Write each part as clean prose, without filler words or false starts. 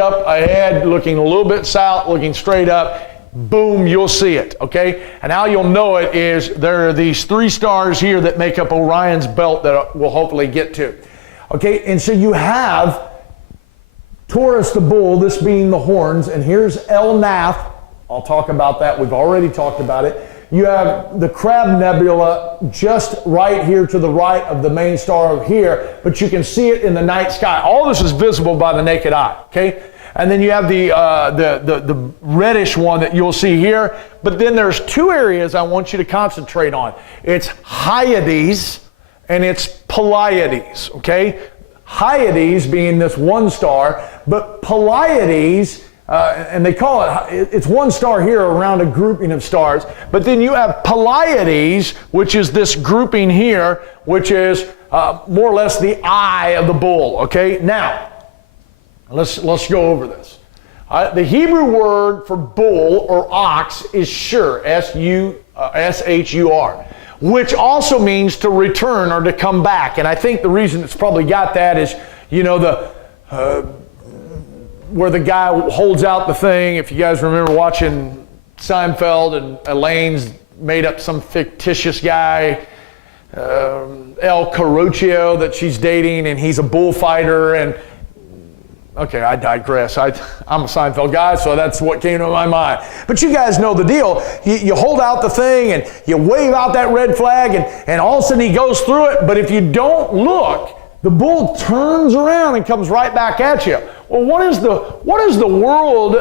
up ahead, looking a little bit south, looking straight up, boom, you'll see it, okay? And how you'll know it is there are these 3 stars here that make up Orion's belt that we'll hopefully get to. Okay, and so you have Taurus the bull, this being the horns, and here's El Nath. I'll talk about that. We've already talked about it. You have the Crab Nebula just right here to the right of the main star of here, but you can see it in the night sky. All this is visible by the naked eye, okay? And then you have the reddish one that you'll see here, but then there's 2 areas I want you to concentrate on. It's Hyades and it's Pleiades, okay? Hyades being this 1 star, but Pleiades, and they call it's 1 star here around a grouping of stars, but then you have Pleiades, which is this grouping here, which is more or less the eye of the bull, okay? Now, let's go over this. The Hebrew word for bull or ox is shur, S-H-U-R, which also means to return or to come back. And I think the reason it's probably got that is, you know, where the guy holds out the thing. If you guys remember watching Seinfeld, and Elaine's made up some fictitious guy, El Carocchio, that she's dating, and he's a bullfighter. And okay, I digress. I'm a Seinfeld guy, so that's what came to my mind. But you guys know the deal. You hold out the thing and you wave out that red flag, and all of a sudden he goes through it. But if you don't look, the bull turns around and comes right back at you. Well, what is the world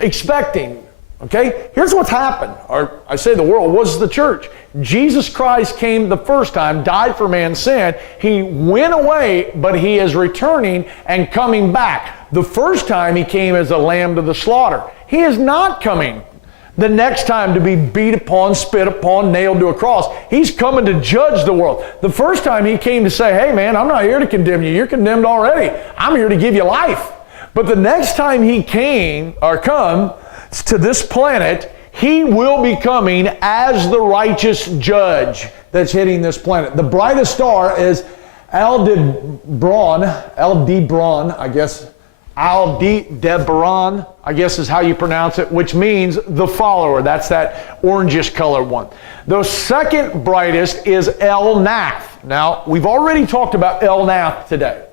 expecting? Okay, here's what's happened. Or I say the world, was the church. Jesus Christ came the first time, died for man's sin. He went away, but he is returning and coming back. The first time he came as a lamb to the slaughter. He is not coming the next time to be beat upon, spit upon, nailed to a cross. He's coming to judge the world. The first time he came to say, hey man, I'm not here to condemn you. You're condemned already. I'm here to give you life. But the next time he came or come to this planet, he will be coming as the righteous judge that's hitting this planet. The brightest star is Aldebaran, I guess is how you pronounce it, which means the follower. That's that orangish colored one. The second brightest is El Nath. Now, we've already talked about El Nath today.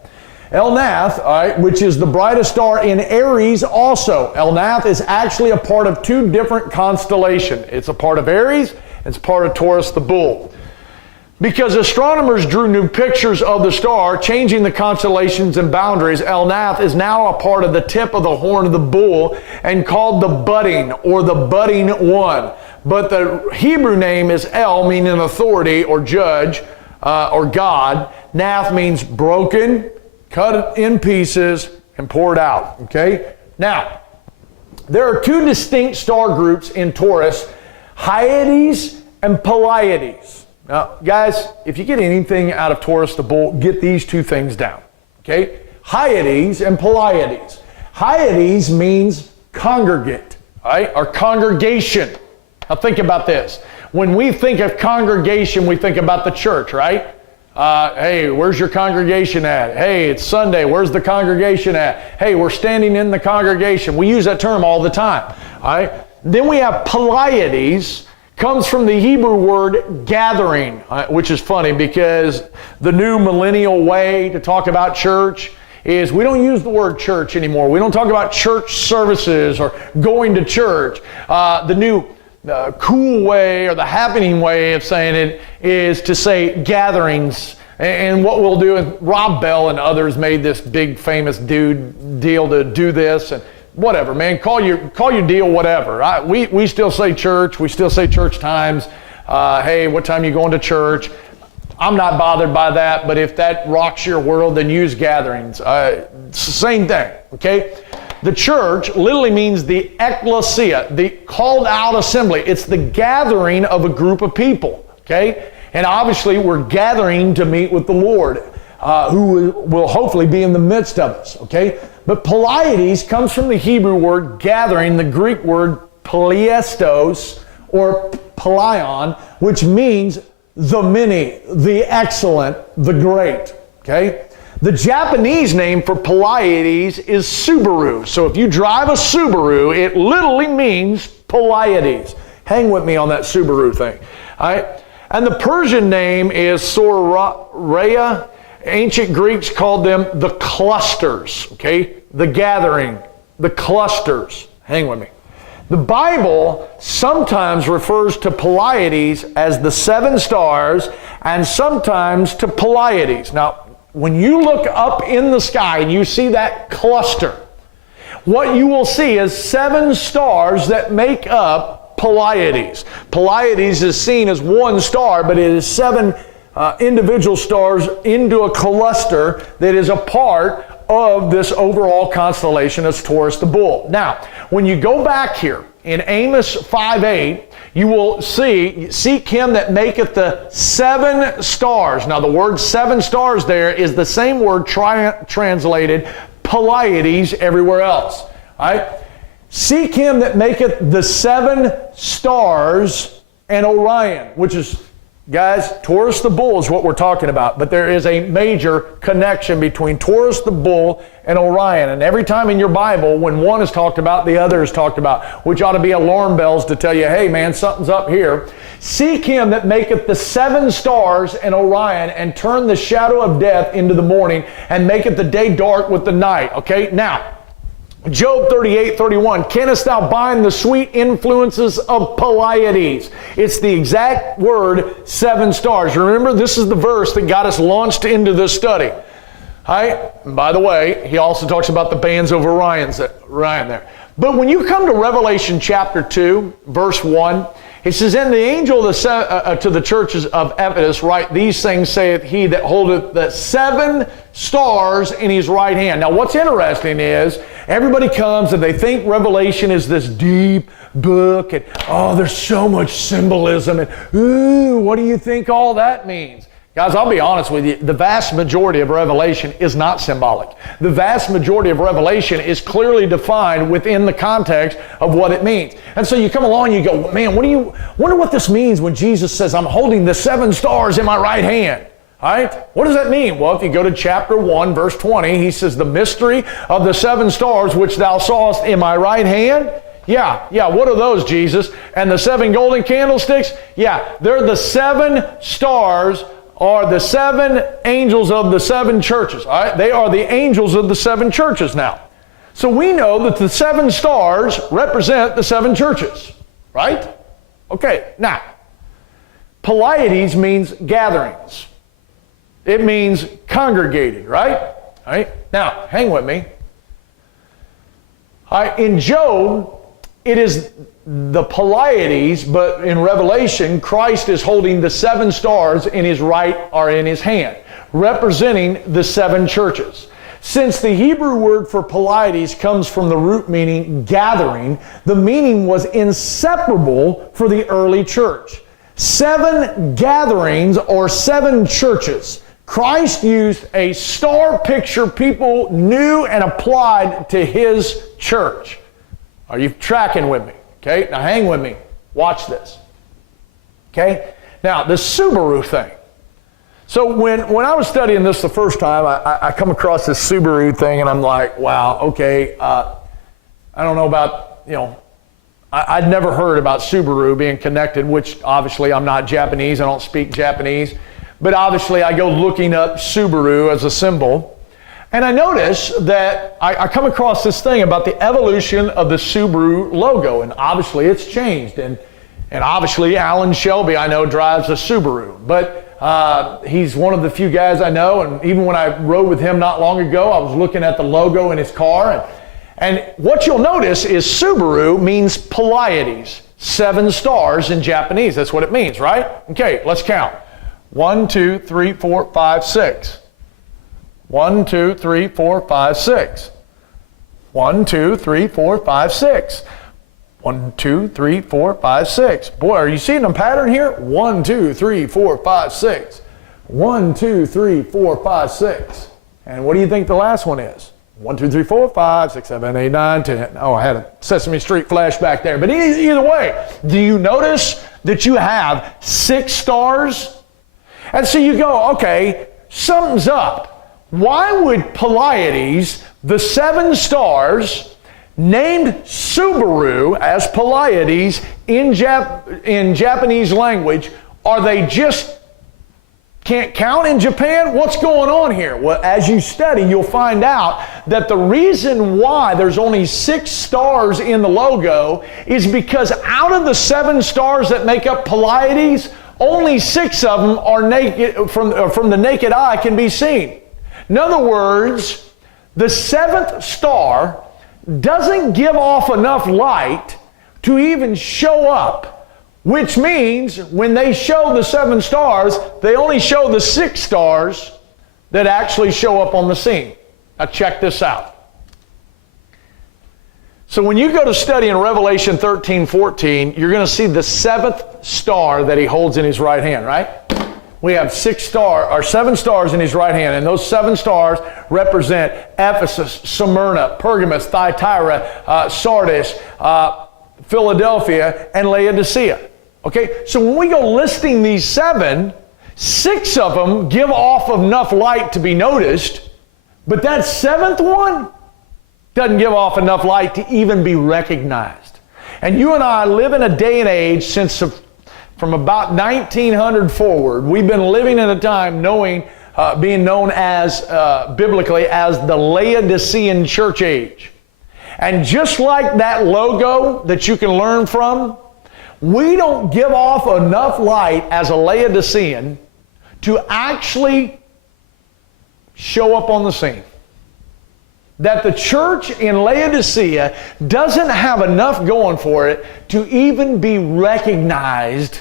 El Nath, all right, which is the brightest star in Aries also. El Nath is actually a part of 2 different constellations. It's a part of Aries, it's part of Taurus the bull. Because astronomers drew new pictures of the star, changing the constellations and boundaries, El Nath is now a part of the tip of the horn of the bull and called the budding or the budding one. But the Hebrew name is El, meaning authority or judge or God. Nath means broken, cut in pieces, and poured out, okay? Now, there are 2 distinct star groups in Taurus, Hyades and Pleiades. Now, guys, if you get anything out of Taurus the bull, get these 2 things down, okay? Hyades and Pleiades. Hyades means congregate, all right, or congregation. Now, think about this. When we think of congregation, we think about the church, right? Hey, where's your congregation at? Hey, it's Sunday. Where's the congregation at? Hey, we're standing in the congregation. We use that term all the time. All right. Then we have Pleiades, comes from the Hebrew word gathering, which is funny because the new millennial way to talk about church is we don't use the word church anymore. We don't talk about church services or going to church. The new cool way or the happening way of saying it is to say gatherings. And what we'll do, and Rob Bell and others made this big famous deal to do this, and whatever, man, call your deal whatever. We still say church, we still say church times. Hey, what time you going to church? I'm not bothered by that, but if that rocks your world, then use gatherings. It's the same thing, okay? The church literally means the ecclesia, the called out assembly. It's the gathering of a group of people, okay? And obviously we're gathering to meet with the Lord, who will hopefully be in the midst of us, okay? But Pleiades comes from the Hebrew word gathering, the Greek word pleiestos or pleion, which means the many, the excellent, the great, okay? The Japanese name for Pleiades is Subaru. So if you drive a Subaru, it literally means Pleiades. Hang with me on that Subaru thing. All right? And the Persian name is Soraya. Ancient Greeks called them the clusters. Okay? The gathering. The clusters. Hang with me. The Bible sometimes refers to Pleiades as the 7 stars and sometimes to Pleiades. Now, when you look up in the sky and you see that cluster, what you will see is 7 stars that make up Pleiades. Pleiades is seen as 1 star, but it is 7 individual stars into a cluster that is a part of this overall constellation as Taurus the Bull. Now, when you go back here in Amos 5:8, you will see, seek him that maketh the 7 stars. Now, the word 7 stars there is the same word translated Pleiades everywhere else. All right? Seek him that maketh the 7 stars and Orion, which is, guys, Taurus the Bull is what we're talking about, but there is a major connection between Taurus the Bull and Orion. And every time in your Bible, when one is talked about, the other is talked about, which ought to be alarm bells to tell you, hey man, something's up here. Seek him that maketh the 7 stars and Orion, and turn the shadow of death into the morning, and maketh the day dark with the night. Okay, now, Job 38:31, canst thou bind the sweet influences of Pleiades? It's the exact word 7 stars. Remember, this is the verse that got us launched into this study. All right? And by the way, he also talks about the bands of Orion there. But when you come to Revelation chapter 2, verse 1, it says, and the angel to the churches of Ephesus write, these things saith he that holdeth the 7 stars in his right hand. Now what's interesting is, everybody comes and they think Revelation is this deep book, and oh, there's so much symbolism, and ooh, what do you think all that means? Guys, I'll be honest with you, the vast majority of Revelation is not symbolic. The vast majority of Revelation is clearly defined within the context of what it means. And so you come along and you go, man, wonder what this means when Jesus says, I'm holding the 7 stars in my right hand. All right? What does that mean? Well, if you go to chapter 1, verse 20, he says, the mystery of the 7 stars which thou sawest in my right hand. Yeah, what are those, Jesus? And the 7 golden candlesticks? Yeah, they're the 7 stars, are the 7 angels of the 7 churches. All right? They are the angels of the 7 churches now. So we know that the 7 stars represent the 7 churches, right? Okay, now, Pleiades means gatherings. It means congregated, right? All right? Now, hang with me. All right, in Job, it is the Pleiades, but in Revelation, Christ is holding the 7 stars in his right or in his hand, representing the 7 churches. Since the Hebrew word for Pleiades comes from the root meaning gathering, the meaning was inseparable for the early church. 7 gatherings or 7 churches. Christ used a star picture people knew and applied to his church. Are you tracking with me? Okay, now hang with me. Watch this. Okay, now the Subaru thing. So when I was studying this the first time, I come across this Subaru thing and I'm like, wow, okay, I don't know about, I'd never heard about Subaru being connected, which obviously I'm not Japanese, I don't speak Japanese, but obviously I go looking up Subaru as a symbol. And I notice that I come across this thing about the evolution of the Subaru logo, and obviously it's changed. And obviously Alan Shelby, I know, drives a Subaru, but he's one of the few guys I know, and even when I rode with him not long ago, I was looking at the logo in his car, and what you'll notice is Subaru means Pleiades, 7 stars in Japanese. That's what it means, right? Okay, let's count. 1, 2, 3, 4, 5, 6. 1, 2, 3, 4, 5, 6. 1, 2, 3, 4, 5, 6. 1, 2, 3, 4, 5, 6. Boy, are you seeing a pattern here? 1, 2, 3, 4, 5, 6. 1, 2, 3, 4, 5, 6. And what do you think the last one is? 1, 2, 3, 4, 5, 6, 7, 8, 9, 10. Oh, I had a Sesame Street flashback there. But either way, do you notice that you have 6 stars? And so you go, okay, something's up. why would Pleiades, the 7 stars, named Subaru as Pleiades in Japanese language, are they just can't count in Japan? What's going on here? Well, as you study, you'll find out that the reason why there's only 6 stars in the logo is because out of the 7 stars that make up Pleiades, only 6 of them are naked, from the naked eye can be seen. In other words, the 7th star doesn't give off enough light to even show up. Which means when they show the 7 stars, they only show the 6 stars that actually show up on the scene. Now check this out. So when you go to study in Revelation 13:14, you're going to see the 7th star that he holds in his right hand, right? We have 7 stars in his right hand, and those 7 stars represent Ephesus, Smyrna, Pergamos, Thyatira, Sardis, Philadelphia, and Laodicea. Okay, so when we go listing these 7, 6 of them give off enough light to be noticed, but that 7th one doesn't give off enough light to even be recognized. And you and I live in a day and age from about 1900 forward, we've been living in a time being known as, biblically, as the Laodicean church age. And just like that logo that you can learn from, we don't give off enough light as a Laodicean to actually show up on the scene. That the church in Laodicea doesn't have enough going for it to even be recognized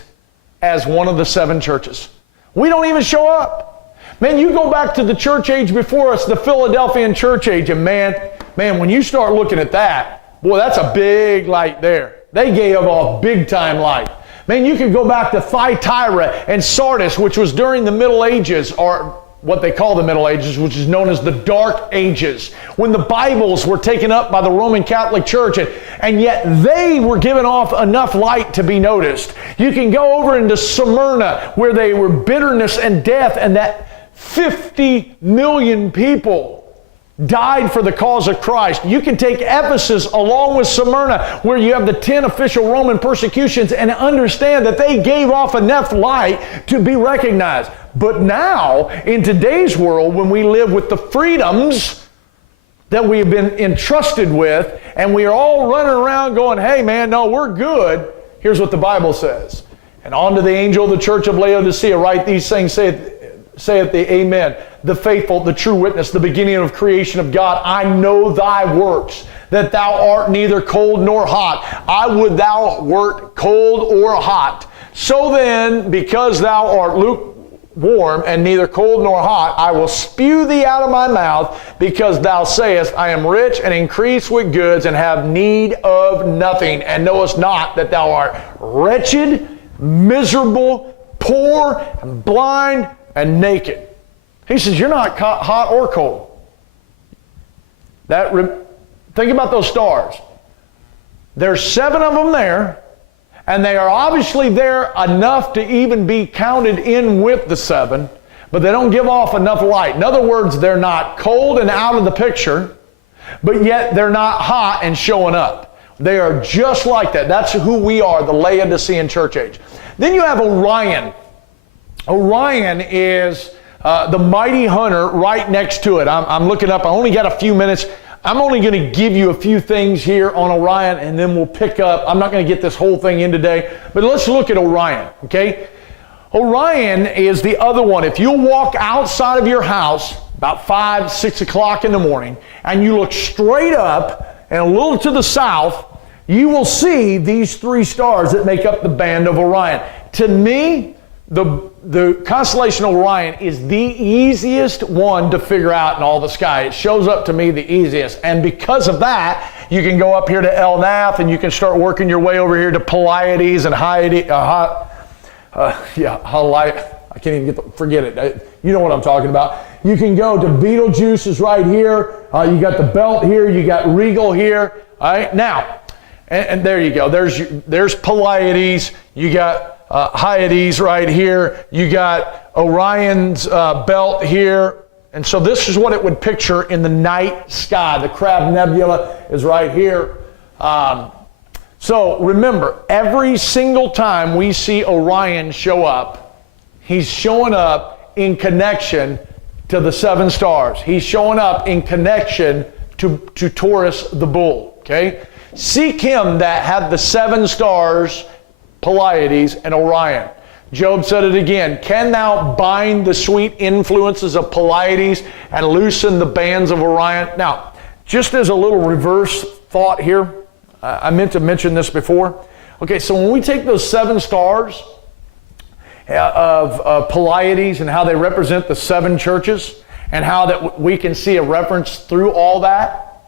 as one of the 7 churches. We don't even show up. Man, you go back to the church age before us, the Philadelphian church age, and man, when you start looking at that, boy, that's a big light there. They gave off big time light. Man, you could go back to Thyatira and Sardis, which was during the Middle Ages, or what they call the Middle Ages, which is known as the Dark Ages, when the Bibles were taken up by the Roman Catholic Church, and yet they were giving off enough light to be noticed. You can go over into Smyrna, where they were bitterness and death, and that 50 million people died for the cause of Christ. You can take Ephesus along with Smyrna, where you have the 10 official Roman persecutions, and understand that they gave off enough light to be recognized. But now, in today's world, when we live with the freedoms that we have been entrusted with, and we are all running around going, hey man, no, we're good. Here's what the Bible says. And unto the angel of the church of Laodicea write these things, saith the Amen, the faithful, the true witness, the beginning of creation of God. I know thy works, that thou art neither cold nor hot. I would thou wert cold or hot. So then, because thou art lukewarm and neither cold nor hot, I will spew thee out of my mouth, because thou sayest, I am rich and increase with goods and have need of nothing, and knowest not that thou art wretched, miserable, poor, and blind, and naked. He says, you're not hot or cold. Think about those stars. There's 7 of them there, and they are obviously there enough to even be counted in with the 7, but they don't give off enough light. In other words, they're not cold and out of the picture, but yet they're not hot and showing up. They are just like that. That's who we are, the Laodicean church age. Then you have Orion. Orion is the mighty hunter right next to it. I'm looking up. I only got a few minutes. I'm only going to give you a few things here on Orion, and then we'll pick up. I'm not going to get this whole thing in today, but let's look at Orion, okay? Orion is the other one. If you walk outside of your house about 5, 6 o'clock in the morning, and you look straight up and a little to the south, you will see these 3 stars that make up the band of Orion. To me, the constellation of Orion is the easiest one to figure out in all the sky. It shows up to me the easiest. And because of that, you can go up here to Elnath, and you can start working your way over here to Pleiades and Hyades. I can't even forget it. You know what I'm talking about. You can go to Betelgeuse is right here. You got the belt here. You got Regal here. All right, now, and there you go. There's Pleiades. You got Hyades right here. You got Orion's belt here, And so this is what it would picture in the night sky. The Crab Nebula is right here. So remember, every single time we see Orion show up, he's showing up in connection to the 7 stars. He's showing up in connection to Taurus the bull, okay? Seek him that had the 7 stars, Pleiades and Orion. Job said it again, can thou bind the sweet influences of Pleiades and loosen the bands of Orion? Now, just as a little reverse thought here, I meant to mention this before. Okay, so when we take those 7 stars of Pleiades and how they represent the 7 churches and how that we can see a reference through all that,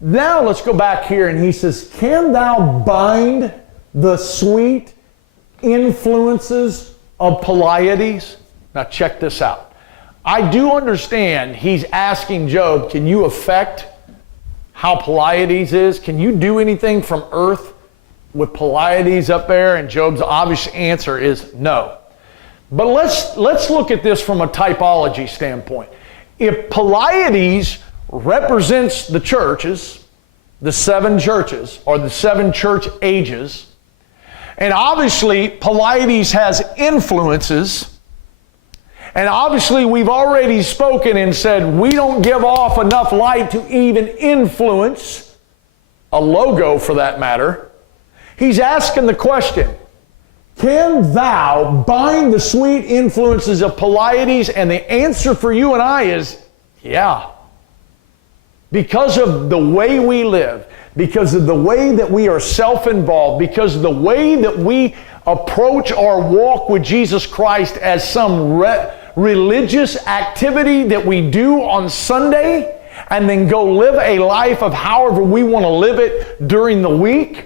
now let's go back here and he says, can thou bind the sweet influences of Pleiades? Now check this out. I do understand he's asking Job, can you affect how Pleiades is? Can you do anything from earth with Pleiades up there? And Job's obvious answer is no. But let's look at this from a typology standpoint. If Pleiades represents the churches, the 7 churches, or the 7 church ages, and obviously Pleiades has influences, and obviously we've already spoken and said we don't give off enough light to even influence a logo for that matter. He's asking the question, can thou bind the sweet influences of Pleiades? And the answer for you and I is, yeah. Because of the way we live, because of the way that we are self-involved, because of the way that we approach our walk with Jesus Christ as some religious activity that we do on Sunday, and then go live a life of however we want to live it during the week,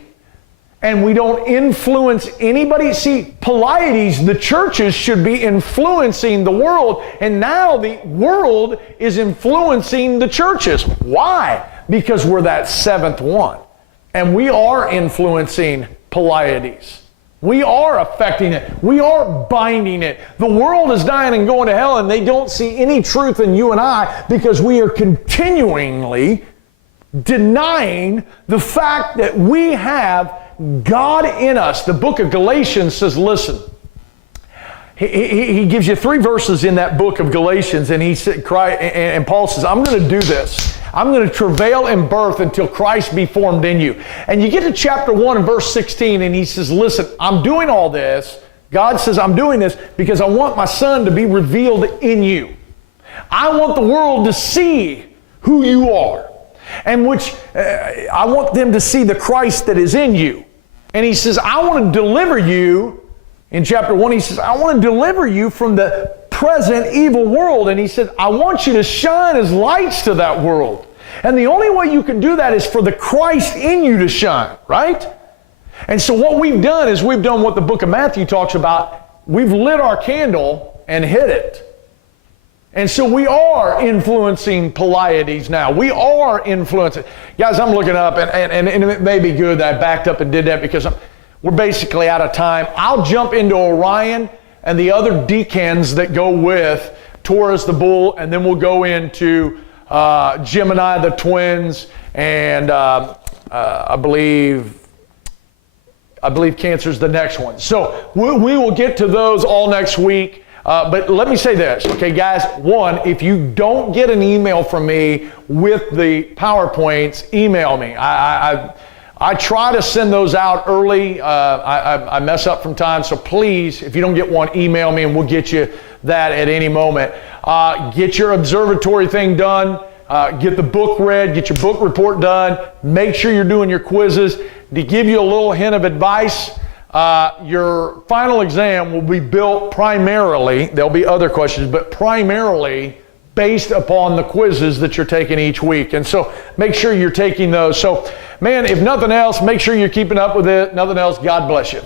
and we don't influence anybody. See, Pleiades, the churches should be influencing the world, and now the world is influencing the churches. Why? Because we're that 7th one, and we are influencing Pleiades. We are affecting it. We are binding it. The world is dying and going to hell, and they don't see any truth in you and I because we are continually denying the fact that we have God in us. The book of Galatians says, listen, he gives you 3 verses in that book of Galatians, and he said, and Paul says, I'm going to do this. I'm going to travail in birth until Christ be formed in you. And you get to chapter 1 and verse 16, and he says, listen, I'm doing all this. God says, I'm doing this because I want my Son to be revealed in you. I want the world to see who you are, and which I want them to see the Christ that is in you. And he says, I want to deliver you. In chapter 1, he says, I want to deliver you from the present evil world. And he said, I want you to shine as lights to that world. And the only way you can do that is for the Christ in you to shine, right? And so what we've done is we've done what the book of Matthew talks about. We've lit our candle and hid it. And so we are influencing Pleiades now. We are influencing. Guys, I'm looking up, and it may be good that I backed up and did that because we're basically out of time. I'll jump into Orion and the other decans that go with Taurus the bull, and then we'll go into Gemini the twins, and I believe Cancer's the next one. So we will get to those all next week. But let me say this, okay, guys. 1, if you don't get an email from me with the PowerPoints, email me. I try to send those out early. I mess up from time, so please, if you don't get one, email me and we'll get you that at any moment. Get your observatory thing done. Get the book read. Get your book report done. Make sure you're doing your quizzes. To give you a little hint of advice, your final exam will be built primarily, there'll be other questions, but primarily based upon the quizzes that you're taking each week. And so make sure you're taking those. So, man, if nothing else, make sure you're keeping up with it. Nothing else, God bless you.